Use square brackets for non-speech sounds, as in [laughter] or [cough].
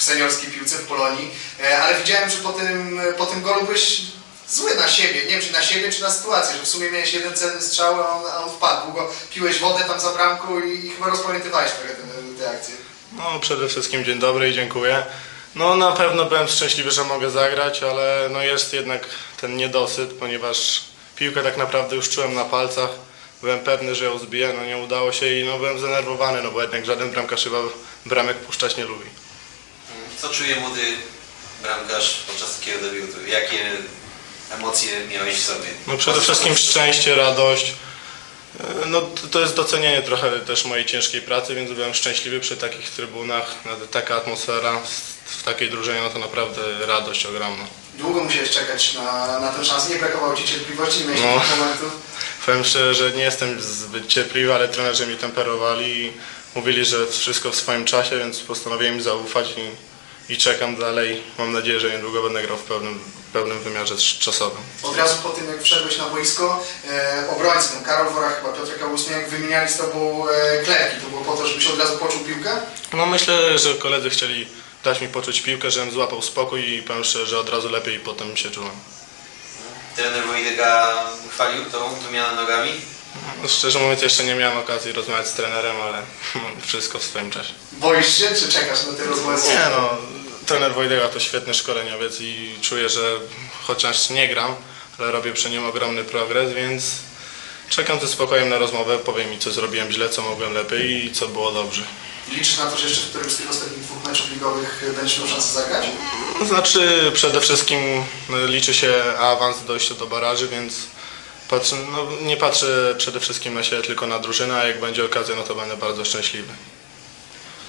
w seniorskiej piłce w Polonii, e, ale widziałem, że po tym, e, po tym golu byłeś zły na siebie, nie wiem czy na siebie, czy na sytuację, że w sumie miałeś jeden celny strzał, a on, a on wpadł, długo piłeś wodę tam za bramką i, i chyba rozpamiętywałeś trochę te, te akcje. No przede wszystkim dzień dobry i dziękuję. No na pewno byłem szczęśliwy, że mogę zagrać, ale no jest jednak ten niedosyt, ponieważ piłkę tak naprawdę już czułem na palcach. Byłem pewny, że ją zbiję, no nie udało się i no byłem zdenerwowany, no bo jednak żaden bramkarz chyba bramek puszczać nie lubi. Co czuje młody bramkarz podczas takiego debiutu? Jakie emocje miałeś w sobie? No przede wszystkim szczęście, radość. E, No to- jest docenienie trochę też mojej ciężkiej pracy, więc byłem szczęśliwy przy takich trybunach. Taka atmosfera w takiej drużynie, no to naprawdę radość ogromna. Długo musiałeś czekać na, na tę szansę, nie brakowało Ci cierpliwości, nie miałeś No. momentów. Powiem szczerze, że nie jestem zbyt cierpliwy, ale trenerzy mi temperowali i mówili, że wszystko w swoim czasie, więc postanowiłem im zaufać i, i czekam dalej. Mam nadzieję, że niedługo będę grał w pełnym, pełnym wymiarze czasowym. Od razu po tym, jak wszedłeś na boisko, e, obrońcy, no, Karol Wora, chyba Piotr Kałusniak, wymieniali z Tobą e, klerki. To było po to, żebyś od razu poczuł piłkę? No myślę, że koledzy chcieli dać mi poczuć piłkę, żebym złapał spokój i powiem szczerze, że od razu lepiej potem się czułem. Trener Wojdyga chwalił tą wymianę nogami? No, szczerze mówiąc jeszcze nie miałem okazji rozmawiać z trenerem, ale [laughs] wszystko w swoim czasie. Boisz się, czy czekasz na te rozmowy? z Nie no, trener Wojdega to świetny szkoleniowiec i czuję, że chociaż nie gram, ale robię przy nim ogromny progres, więc czekam ze spokojem na rozmowę, powiem mi co zrobiłem źle, co mogłem lepiej i co było dobrze. Liczysz na to, że jeszcze w którymś z tych ostatnich dwóch meczów ligowych będziesz miał szansę zagrać? To Znaczy przede wszystkim liczy się awans, dojście do baraży, więc patrzę, no, nie patrzę przede wszystkim na siebie, tylko na drużynę, a jak będzie okazja, no to będę bardzo szczęśliwy.